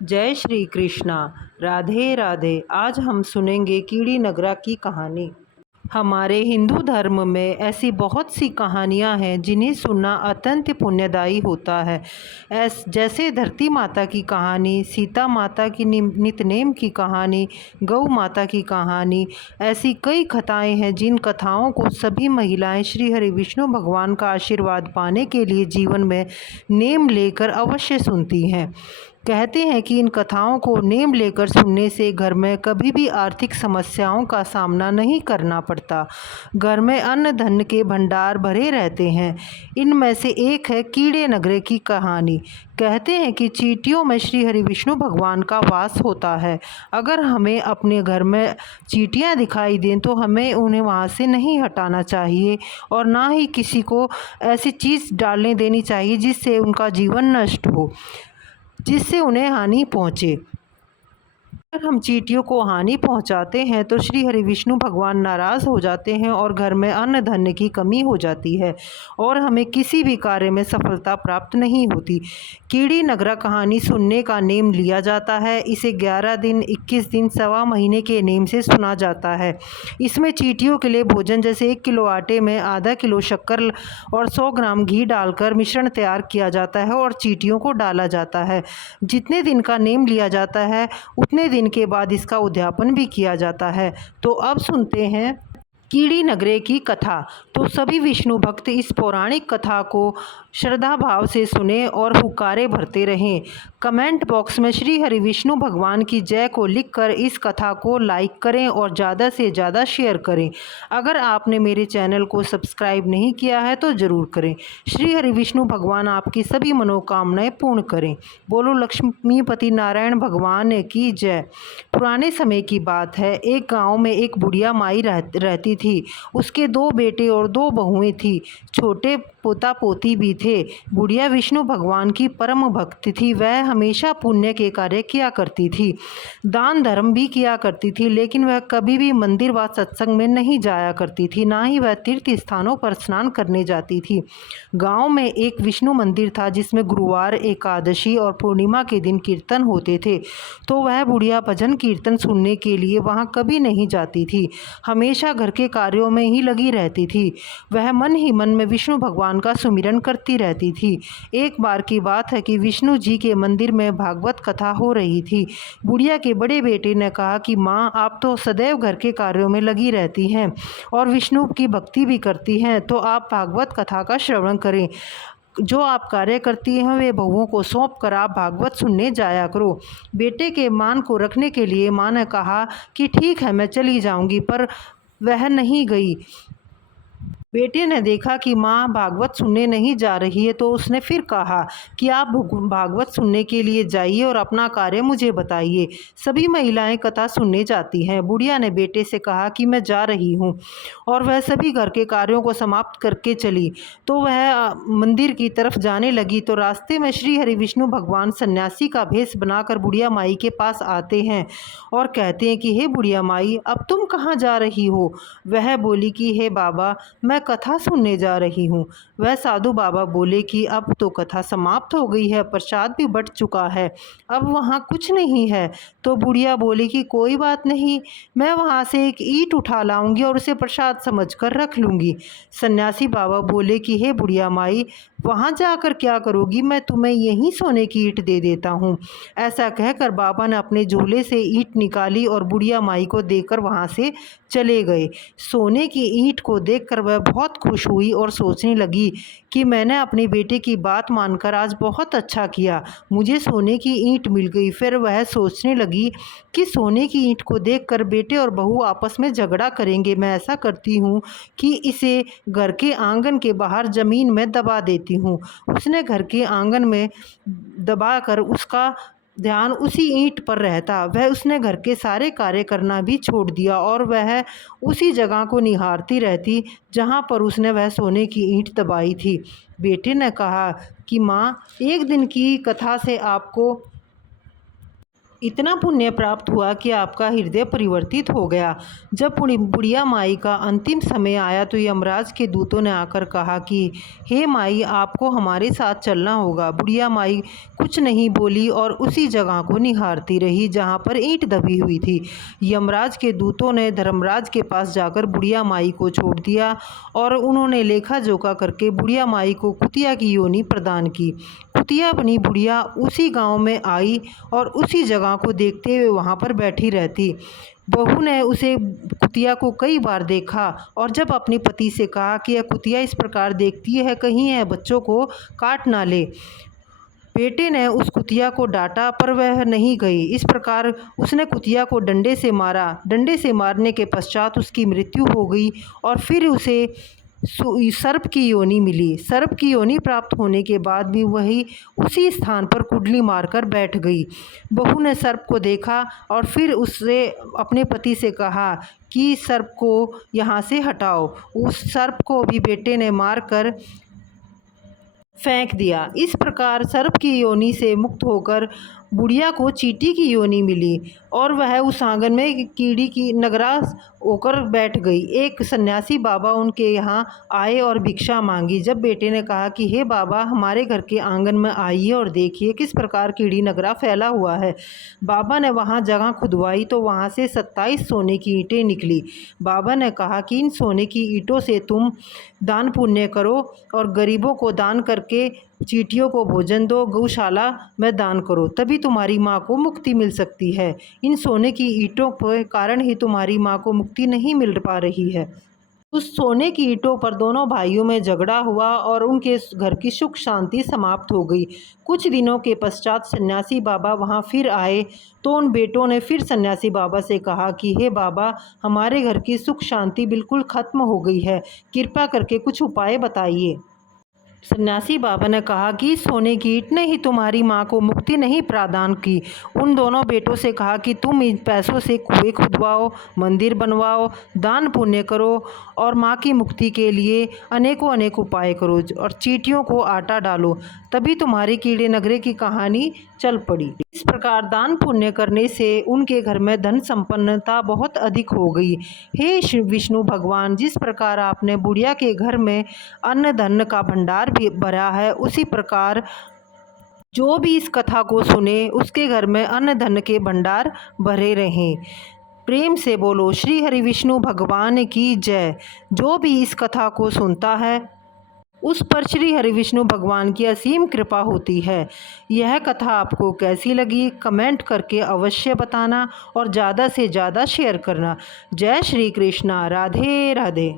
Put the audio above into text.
जय श्री कृष्णा। राधे राधे। आज हम सुनेंगे कीड़ी नगरा की कहानी। हमारे हिंदू धर्म में ऐसी बहुत सी कहानियाँ हैं जिन्हें सुनना अत्यंत पुण्यदायी होता है। जैसे धरती माता की कहानी, सीता माता की नितनेम की कहानी, गौ माता की कहानी। ऐसी कई कथाएं हैं जिन कथाओं को सभी महिलाएं श्री हरि विष्णु भगवान का आशीर्वाद पाने के लिए जीवन में नेम लेकर अवश्य सुनती हैं। कहते हैं कि इन कथाओं को नेम लेकर सुनने से घर में कभी भी आर्थिक समस्याओं का सामना नहीं करना पड़ता। घर में अन्न धन के भंडार भरे रहते हैं। इनमें से एक है कीड़े नगरे की कहानी। कहते हैं कि चींटियों में श्री हरि विष्णु भगवान का वास होता है। अगर हमें अपने घर में चींटियां दिखाई दें तो हमें उन्हें वहां से नहीं हटाना चाहिए और ना ही किसी को ऐसी चीज़ डालने देनी चाहिए जिससे उनका जीवन नष्ट हो, जिससे उन्हें हानि पहुँचे। अगर हम चींटियों को हानि पहुंचाते हैं तो श्री हरि विष्णु भगवान नाराज़ हो जाते हैं और घर में अन्न धन की कमी हो जाती है और हमें किसी भी कार्य में सफलता प्राप्त नहीं होती। कीड़ी नगरा कहानी सुनने का नेम लिया जाता है। इसे 11 दिन, 21 दिन, सवा महीने के नेम से सुना जाता है। इसमें चींटियों के लिए भोजन जैसे 1 किलो आटे में आधा किलो शक्कर और 100 ग्राम घी डालकर मिश्रण तैयार किया जाता है और चींटियों को डाला जाता है। जितने दिन का नेम लिया जाता है उतने दिन के बाद इसका उद्यापन भी किया जाता है। तो अब सुनते हैं कीड़ी नगरे की कथा। तो सभी विष्णु भक्त इस पौराणिक कथा को श्रद्धा भाव से सुने और हुक्कारे भरते रहें। कमेंट बॉक्स में श्री हरि विष्णु भगवान की जय को लिखकर इस कथा को लाइक करें और ज़्यादा से ज़्यादा शेयर करें। अगर आपने मेरे चैनल को सब्सक्राइब नहीं किया है तो ज़रूर करें। श्री हरि विष्णु भगवान आपकी सभी मनोकामनाएं पूर्ण करें। बोलो लक्ष्मीपति नारायण भगवान की जय। पुराने समय की बात है। एक गांव में एक बुढ़िया माई रहती थी। उसके 2 बेटे और 2 बहुएं थी। छोटे पोता पोती भी थे। बुढ़िया विष्णु भगवान की परम भक्त थी। वह हमेशा पुण्य के कार्य किया करती थी, दान धर्म भी किया करती थी, लेकिन वह कभी भी मंदिर व सत्संग में नहीं जाया करती थी, ना ही वह तीर्थ स्थानों पर स्नान करने जाती थी। गांव में एक विष्णु मंदिर था जिसमें गुरुवार, एकादशी और पूर्णिमा के दिन कीर्तन होते थे। तो वह बुढ़िया भजन कीर्तन सुनने के लिए वहां कभी नहीं जाती थी, हमेशा घर के कार्यों में ही लगी रहती थी। वह मन ही मन में विष्णु भगवान का सुमिरन करती रहती थी। एक बार की बात है कि विष्णु जी के मंदिर में भागवत कथा हो रही थी। बुढ़िया के बड़े बेटे ने कहा कि माँ, आप तो सदैव घर के कार्यों में लगी रहती हैं और विष्णु की भक्ति भी करती हैं, तो आप भागवत कथा का श्रवण करें। जो आप कार्य करती हैं वे बहुओं को सौंप कर आप भागवत सुनने जाया करो। बेटे के मान को रखने के लिए माँ ने कहा कि ठीक है, मैं चली जाऊंगी, पर वह नहीं गई। बेटे ने देखा कि माँ भागवत सुनने नहीं जा रही है तो उसने फिर कहा कि आप भागवत सुनने के लिए जाइए और अपना कार्य मुझे बताइए। सभी महिलाएं कथा सुनने जाती हैं। बुढ़िया ने बेटे से कहा कि मैं जा रही हूँ, और वह सभी घर के कार्यों को समाप्त करके चली। तो वह मंदिर की तरफ जाने लगी तो रास्ते में श्री हरि विष्णु भगवान सन्यासी का भेष बनाकर बुढ़िया माई के पास आते हैं और कहते हैं कि हे बुढ़िया माई, अब तुम कहाँ जा रही हो? वह बोली कि हे बाबा, मैं कथा सुनने जा रही हूँ। वह साधु बाबा बोले कि अब तो कथा समाप्त हो गई है, प्रसाद भी बट चुका है, अब वहाँ कुछ नहीं है। तो बुढ़िया बोली कि कोई बात नहीं, मैं वहाँ से एक ईंट उठा लाऊंगी और उसे प्रसाद समझकर रख लूँगी। सन्यासी बाबा बोले कि हे बुढ़िया माई, वहाँ जाकर क्या करोगी? मैं तुम्हें यहीं सोने की ईंट दे देता हूँ। ऐसा कहकर बाबा ने अपने झोले से ईंट निकाली और बुढ़िया माई को देकर वहाँ से चले गए। सोने की ईंट को देखकर वह बहुत खुश हुई और सोचने लगी कि मैंने अपने बेटे की बात मानकर आज बहुत अच्छा किया, मुझे सोने की ईंट मिल गई। फिर वह सोचने लगी कि सोने की ईंट को देखकर बेटे और बहू आपस में झगड़ा करेंगे। मैं ऐसा करती हूँ कि इसे घर के आंगन के बाहर ज़मीन में दबा देती हूँ। उसने घर के आंगन में दबाकर उसका ध्यान उसी ईंट पर रहता। वह उसने घर के सारे कार्य करना भी छोड़ दिया और वह उसी जगह को निहारती रहती जहाँ पर उसने वह सोने की ईंट दबाई थी। बेटे ने कहा कि माँ, एक दिन की कथा से आपको इतना पुण्य प्राप्त हुआ कि आपका हृदय परिवर्तित हो गया। जब बुढ़िया माई का अंतिम समय आया तो यमराज के दूतों ने आकर कहा कि हे माई, आपको हमारे साथ चलना होगा। बुढ़िया माई कुछ नहीं बोली और उसी जगह को निहारती रही जहाँ पर ईंट दबी हुई थी। यमराज के दूतों ने धर्मराज के पास जाकर बुढ़िया माई को छोड़ दिया और उन्होंने लेखा जोखा करके बुढ़िया माई को कुतिया की योनि प्रदान की। कुतिया बनी बुढ़िया उसी गांव में आई और उसी जगह को देखते हुए वहां पर बैठी रहती। बहू ने उसे कुतिया को कई बार देखा और जब अपने पति से कहा कि यह कुतिया इस प्रकार देखती है, कहीं यह बच्चों को काट ना ले। बेटे ने उस कुतिया को डांटा पर वह नहीं गई। इस प्रकार उसने कुतिया को डंडे से मारा। डंडे से मारने के पश्चात उसकी मृत्यु हो गई और फिर उसे सर्प की योनि मिली। सर्प की योनि प्राप्त होने के बाद भी वही उसी स्थान पर कुंडली मारकर बैठ गई। बहू ने सर्प को देखा और फिर उससे अपने पति से कहा कि सर्प को यहाँ से हटाओ। उस सर्प को भी बेटे ने मारकर फेंक दिया। इस प्रकार सर्प की योनि से मुक्त होकर बुढ़िया को चींटी की योनि मिली और वह उस आंगन में कीड़ी की नगरास होकर बैठ गई। एक सन्यासी बाबा उनके यहाँ आए और भिक्षा मांगी। जब बेटे ने कहा कि हे बाबा, हमारे घर के आंगन में आइए और देखिए किस प्रकार कीड़ी नगरा फैला हुआ है। बाबा ने वहाँ जगह खुदवाई तो वहाँ से 27 सोने की ईंटें निकली। बाबा ने कहा कि इन सोने की ईंटों से तुम दान पुण्य करो और गरीबों को दान करके चींटियों को भोजन दो, गौशाला में दान करो, तभी तुम्हारी माँ को मुक्ति मिल सकती है। इन सोने की ईंटों के कारण ही तुम्हारी माँ को मुक्ति नहीं मिल पा रही है। उस सोने की ईंटों पर दोनों भाइयों में झगड़ा हुआ और उनके घर की सुख शांति समाप्त हो गई। कुछ दिनों के पश्चात सन्यासी बाबा वहाँ फिर आए तो उन बेटों ने फिर सन्यासी बाबा से कहा कि हे बाबा, हमारे घर की सुख शांति बिल्कुल खत्म हो गई है, कृपा करके कुछ उपाय बताइए। सन्यासी बाबा ने कहा कि सोने की ईंट ने ही तुम्हारी माँ को मुक्ति नहीं प्रदान की। उन दोनों बेटों से कहा कि तुम इन पैसों से कुएं खुदवाओ, मंदिर बनवाओ, दान पुण्य करो और माँ की मुक्ति के लिए अनेकों अनेक उपाय करो और चींटियों को आटा डालो, तभी तुम्हारी कीड़े नगरे की कहानी चल पड़ी। इस प्रकार दान पुण्य करने से उनके घर में धन संपन्नता बहुत अधिक हो गई। हे विष्णु भगवान, जिस प्रकार आपने बुढ़िया के घर में अन्न धन का भंडार भी भरा है, उसी प्रकार जो भी इस कथा को सुने उसके घर में अन्न धन के भंडार भरे रहें। प्रेम से बोलो श्री हरि विष्णु भगवान की जय। जो भी इस कथा को सुनता है उस पर श्री हरि विष्णु भगवान की असीम कृपा होती है। यह कथा आपको कैसी लगी कमेंट करके अवश्य बताना और ज़्यादा से ज़्यादा शेयर करना। जय श्री कृष्णा। राधे राधे।